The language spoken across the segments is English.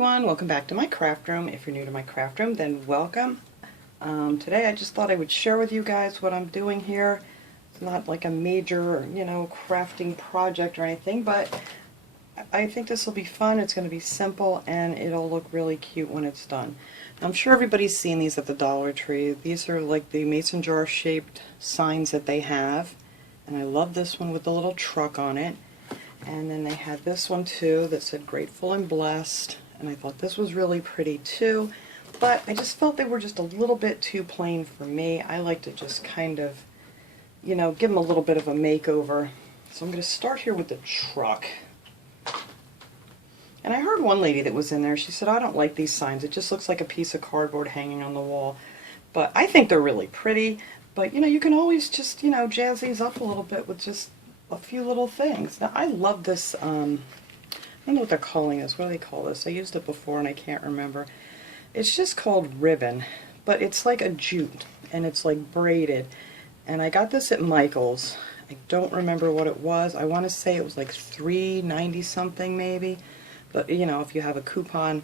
everyone, welcome back to my craft room. If you're new to my craft room, then welcome. Today I just thought I would share with you guys what I'm doing here. It's not like a major, crafting project or anything, but I think this will be fun. It's going to be simple and it'll look really cute when it's done. I'm sure everybody's seen these at the Dollar Tree. These are like the mason jar shaped signs that they have, and I love this one with the little truck on it. And then they had this one too that said grateful and blessed, and I thought this was really pretty too, but I just felt they were just a little bit too plain for me. I like to just kind of, give them a little bit of a makeover. So I'm going to start here with the truck. And I heard one lady that was in there, she said, I don't like these signs, it just looks like a piece of cardboard hanging on the wall. But I think they're really pretty, but you can always just, jazz these up a little bit with just a few little things. Now I love this, I don't know what they're calling this. What do they call this? I used it before and I can't remember. It's just called ribbon, but it's like a jute and it's like braided. And I got this at Michael's. I don't remember what it was. I want to say it was like $3.90 something maybe. But if you have a coupon,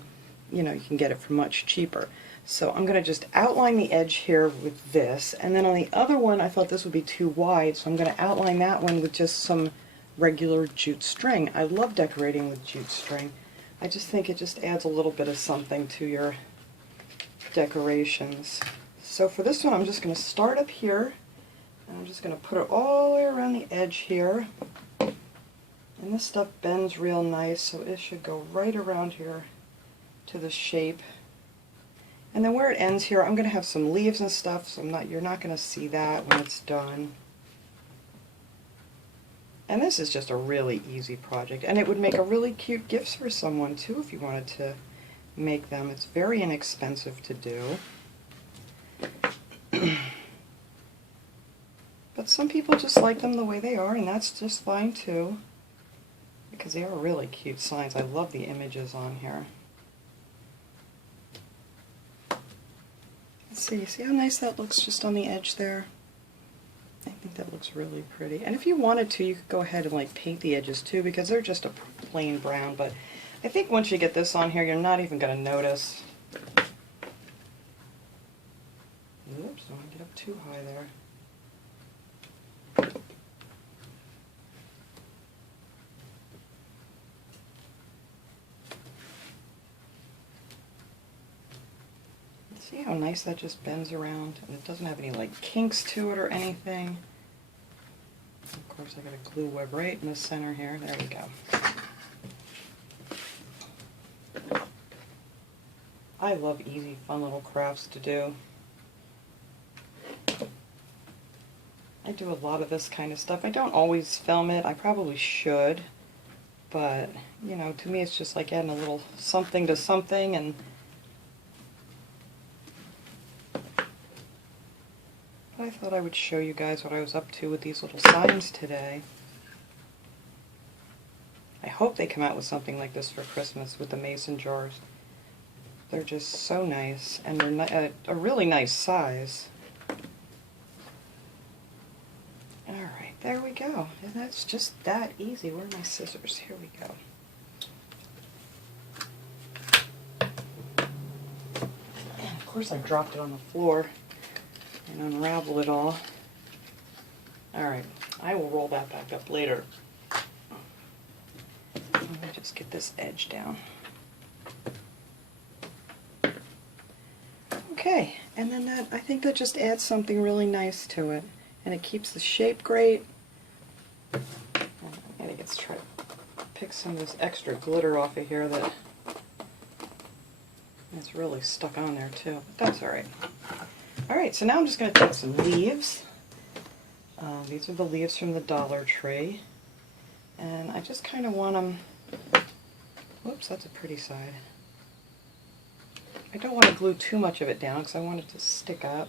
you can get it for much cheaper. So I'm going to just outline the edge here with this, and then on the other one I thought this would be too wide, so I'm going to outline that one with just some regular jute string. I love decorating with jute string. I just think it just adds a little bit of something to your decorations. So for this one I'm just going to start up here, and I'm just going to put it all the way around the edge here. And this stuff bends real nice, so it should go right around here to the shape. And then where it ends here, I'm going to have some leaves and stuff, so you're not going to see that when it's done. And this is just a really easy project, and it would make a really cute gift for someone too if you wanted to make them. It's very inexpensive to do. But some people just like them the way they are, and that's just fine too, because they are really cute signs. I love the images on here. So you see how nice that looks just on the edge there? I think that looks really pretty. And if you wanted to, you could go ahead and like paint the edges too, because they're just a plain brown. But I think once you get this on here, you're not even going to notice. Oops, don't want to get up too high there. See how nice that just bends around, and it doesn't have any like kinks to it or anything. Of course I got a glue web right in the center here. There we go. I love easy, fun little crafts to do. I do a lot of this kind of stuff. I don't always film it. I probably should, but to me it's just like adding a little something to something. And I thought I would show you guys what I was up to with these little signs today. I hope they come out with something like this for Christmas with the mason jars. They're just so nice, and they're a really nice size. Alright, there we go. And that's just that easy. Where are my scissors? Here we go. And of course I dropped it on the floor and unravel it all. Alright, I will roll that back up later. Let me just get this edge down. Okay, and then I think that just adds something really nice to it, and it keeps the shape great. I'm going to try to pick some of this extra glitter off of here that it's really stuck on there too, but that's alright. Alright, so now I'm just going to take some leaves. These are the leaves from the Dollar Tree. And I just kind of want them... Whoops, that's a pretty side. I don't want to glue too much of it down because I want it to stick up.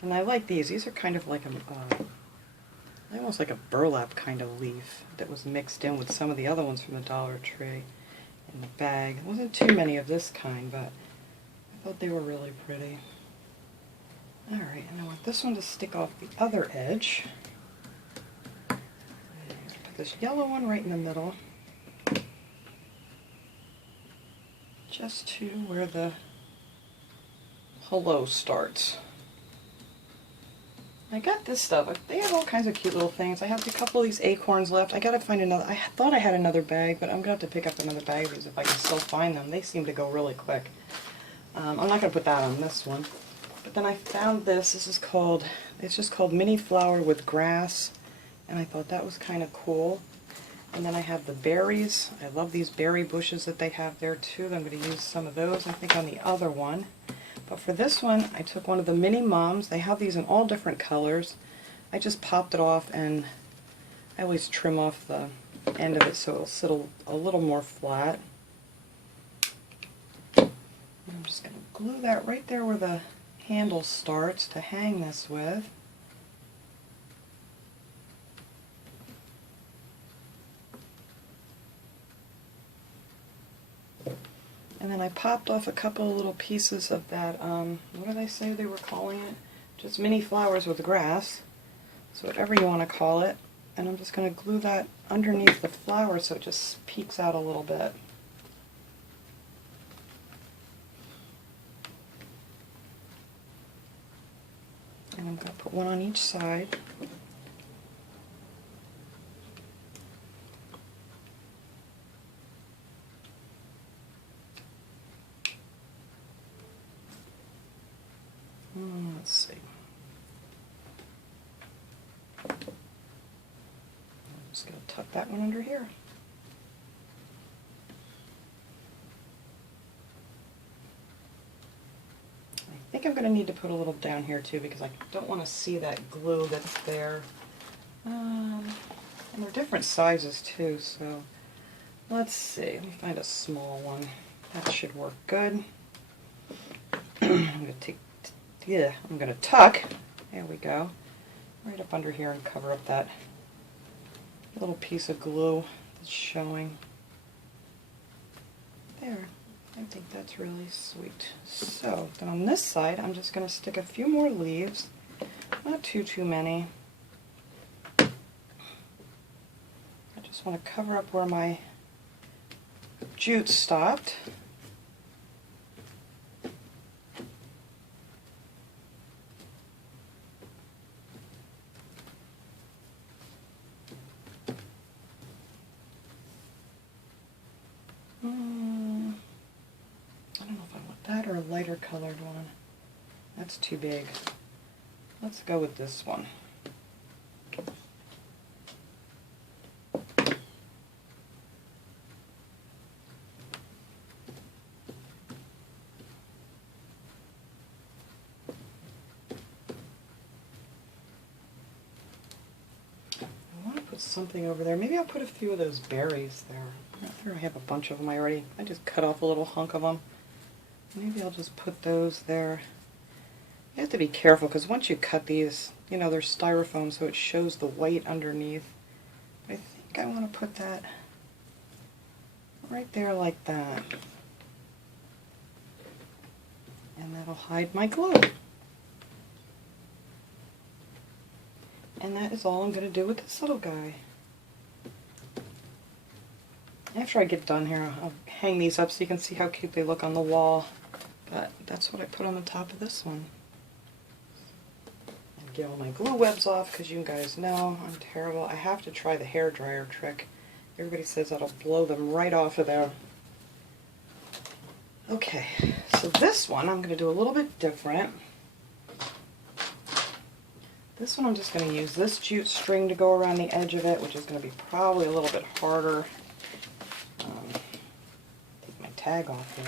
And I like these. These are kind of like almost like a burlap kind of leaf that was mixed in with some of the other ones from the Dollar Tree in the bag. There wasn't too many of this kind, but I thought they were really pretty. Alright, and I want this one to stick off the other edge. Put this yellow one right in the middle, just to where the hello starts. I got this stuff. They have all kinds of cute little things. I have a couple of these acorns left. I gotta find another. I thought I had another bag, but I'm gonna have to pick up another bag of these if I can still find them. They seem to go really quick. I'm not gonna put that on this one. But then I found this. This is called, it's just called Mini Flower with Grass. And I thought that was kind of cool. And then I have the berries. I love these berry bushes that they have there too. I'm going to use some of those, I think, on the other one. But for this one, I took one of the mini mums. They have these in all different colors. I just popped it off, and I always trim off the end of it so it'll sit a little more flat. And I'm just going to glue that right there where the handle starts to hang this with. And then I popped off a couple of little pieces of that, what did I say they were calling it? Just mini flowers with grass, so whatever you want to call it. And I'm just going to glue that underneath the flower so it just peeks out a little bit. And I'm going to put one on each side. Let's see. I'm just going to tuck that one under here. I think I'm going to need to put a little down here too because I don't want to see that glue that's there. And they're different sizes too, so let's see. Let me find a small one. That should work good. I'm going to tuck, there we go, right up under here and cover up that little piece of glue that's showing. There, I think that's really sweet. So, then on this side, I'm just going to stick a few more leaves, not too many. I just want to cover up where my jute stopped. Or a lighter colored one. That's too big. Let's go with this one. I want to put something over there. Maybe I'll put a few of those berries there. I have a bunch of them already. I just cut off a little hunk of them. Maybe I'll just put those there. You have to be careful because once you cut these, you know, they're styrofoam, so it shows the white underneath. I think I want to put that right there like that. And that'll hide my glue. And that is all I'm going to do with this little guy. After I get done here, I'll hang these up so you can see how cute they look on the wall. But that's what I put on the top of this one. And get all my glue webs off because you guys know I'm terrible. I have to try the hairdryer trick. Everybody says that'll blow them right off of there. Okay, so this one I'm going to do a little bit different. This one I'm just going to use this jute string to go around the edge of it, which is going to be probably a little bit harder. Take my tag off here.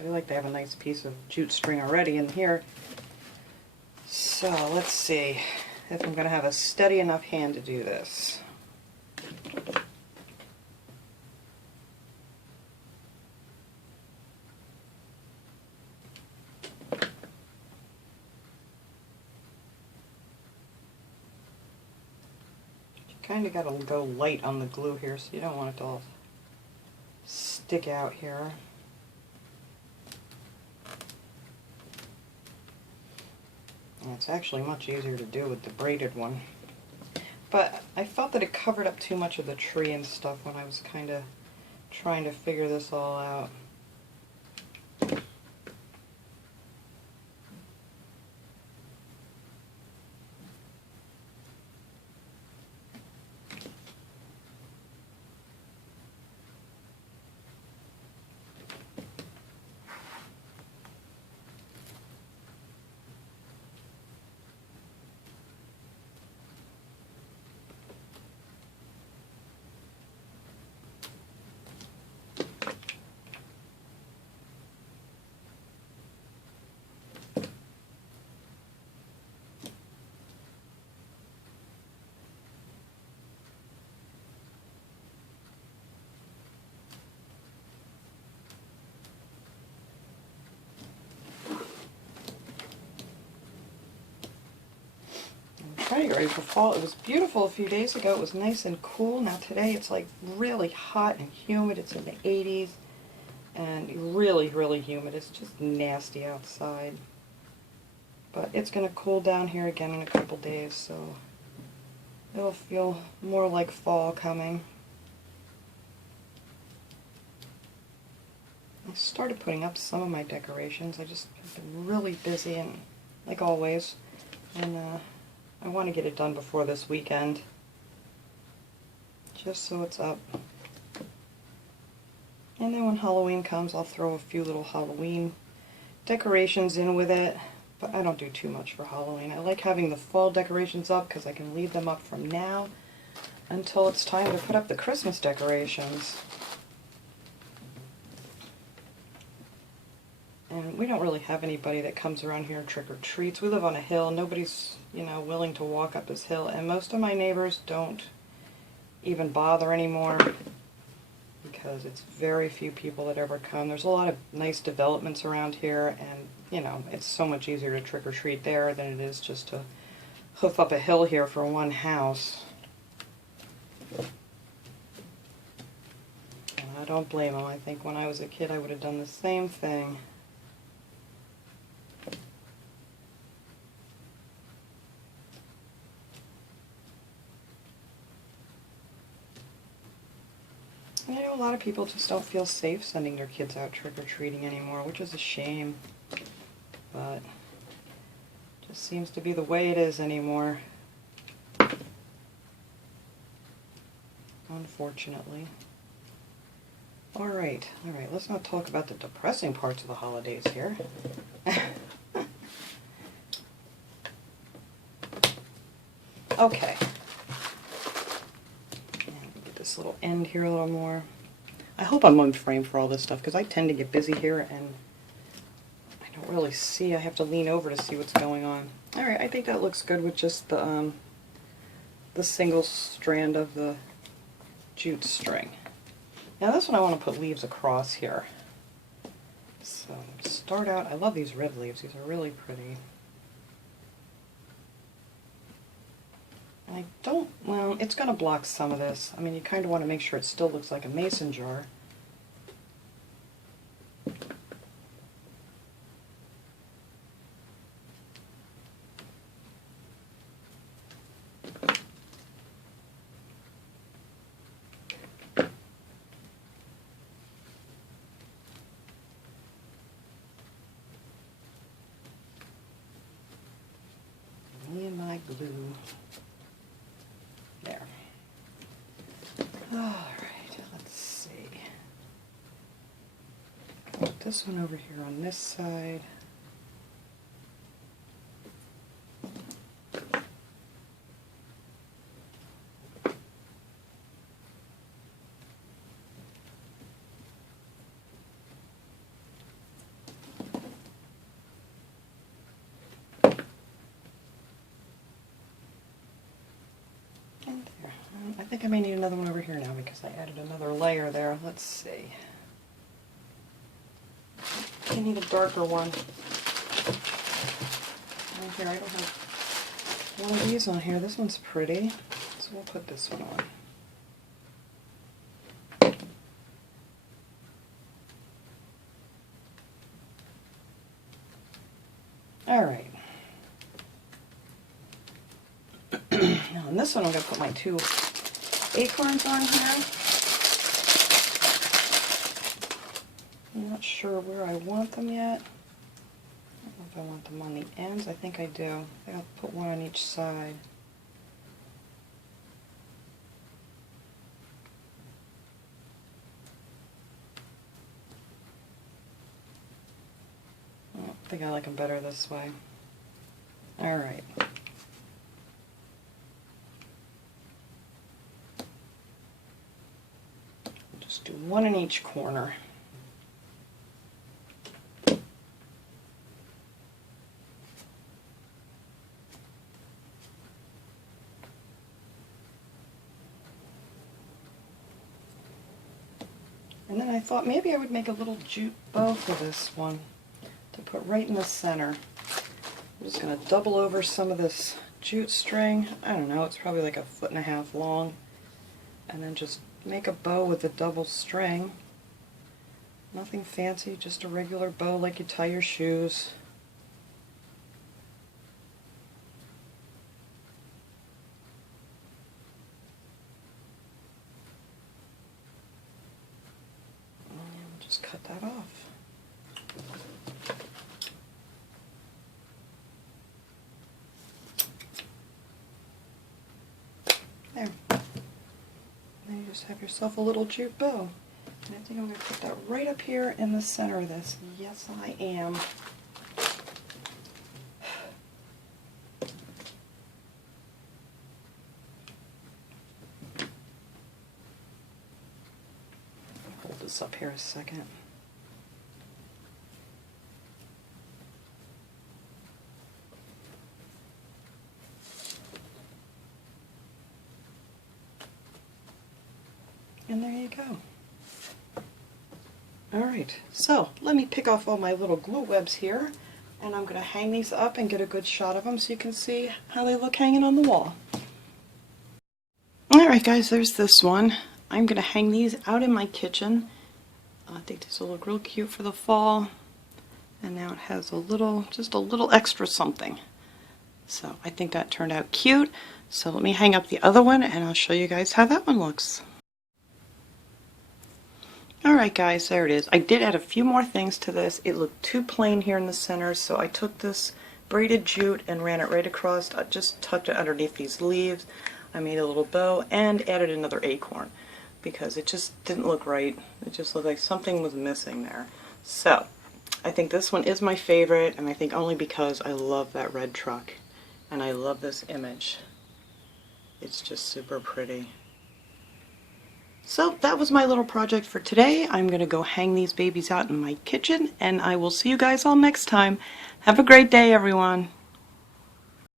I like to have a nice piece of jute string already in here. So let's see if I'm going to have a steady enough hand to do this. You kind of got to go light on the glue here, so you don't want it to all stick out here. And it's actually much easier to do with the braided one. But I felt that it covered up too much of the tree and stuff when I was kind of trying to figure this all out. Trying to get ready for fall. It was beautiful a few days ago. It was nice and cool. Now today it's like really hot and humid. It's in the 80s and really, really humid. It's just nasty outside. But it's going to cool down here again in a couple days, so it'll feel more like fall coming. I started putting up some of my decorations. I just have been really busy, and like always, and I want to get it done before this weekend, just so it's up. And then when Halloween comes, I'll throw a few little Halloween decorations in with it, but I don't do too much for Halloween. I like having the fall decorations up because I can leave them up from now until it's time to put up the Christmas decorations. And we don't really have anybody that comes around here and trick-or-treats. We live on a hill. Nobody's, willing to walk up this hill. And most of my neighbors don't even bother anymore because it's very few people that ever come. There's a lot of nice developments around here, and, it's so much easier to trick-or-treat there than it is just to hoof up a hill here for one house. And I don't blame them. I think when I was a kid I would have done the same thing. I know a lot of people just don't feel safe sending their kids out trick-or-treating anymore, which is a shame. But it just seems to be the way it is anymore, unfortunately. Alright, let's not talk about the depressing parts of the holidays here. Okay. This little end here a little more. I hope I'm on frame for all this stuff because I tend to get busy here and I don't really see. I have to lean over to see what's going on. Alright, I think that looks good with just the single strand of the jute string. Now this one I want to put leaves across here. So start out, I love these red leaves. These are really pretty. I don't, well, it's going to block some of this. I mean, you kind of want to make sure it still looks like a mason jar. Me and my glue. There. Alright, let's see. Put this one over here on this side. I think I may need another one over here now because I added another layer there. Let's see. I need a darker one. Oh, here, I don't have one of these on here. This one's pretty, so we'll put this one on. Alright. Now on this one I'm going to put my 2 acorns on here. I'm not sure where I want them yet. I don't know if I want them on the ends. I think I do. I think I'll put one on each side. I think I like them better this way. Alright. Just do one in each corner. And then I thought maybe I would make a little jute bow for this one to put right in the center. I'm just going to double over some of this jute string. I don't know, it's probably like 1.5 feet long. And then just make a bow with the double string. Nothing fancy, just a regular bow like you tie your shoes. Just cut that off. There. And then you just have yourself a little jute bow. And I think I'm going to put that right up here in the center of this. Yes, I am. Hold this up here a second. And there you go. Alright, so let me pick off all my little glue webs here, and I'm going to hang these up and get a good shot of them so you can see how they look hanging on the wall. Alright guys, there's this one. I'm going to hang these out in my kitchen. I think these will look real cute for the fall. And now it has a little, just a little extra something. So I think that turned out cute. So let me hang up the other one and I'll show you guys how that one looks. Alright guys, there it is. I did add a few more things to this. It looked too plain here in the center, so I took this braided jute and ran it right across. I just tucked it underneath these leaves. I made a little bow and added another acorn because it just didn't look right. It just looked like something was missing there. So I think this one is my favorite, and I think only because I love that red truck and I love this image. It's just super pretty. So that was my little project for today. I'm going to go hang these babies out in my kitchen, and I will see you guys all next time. Have a great day, everyone.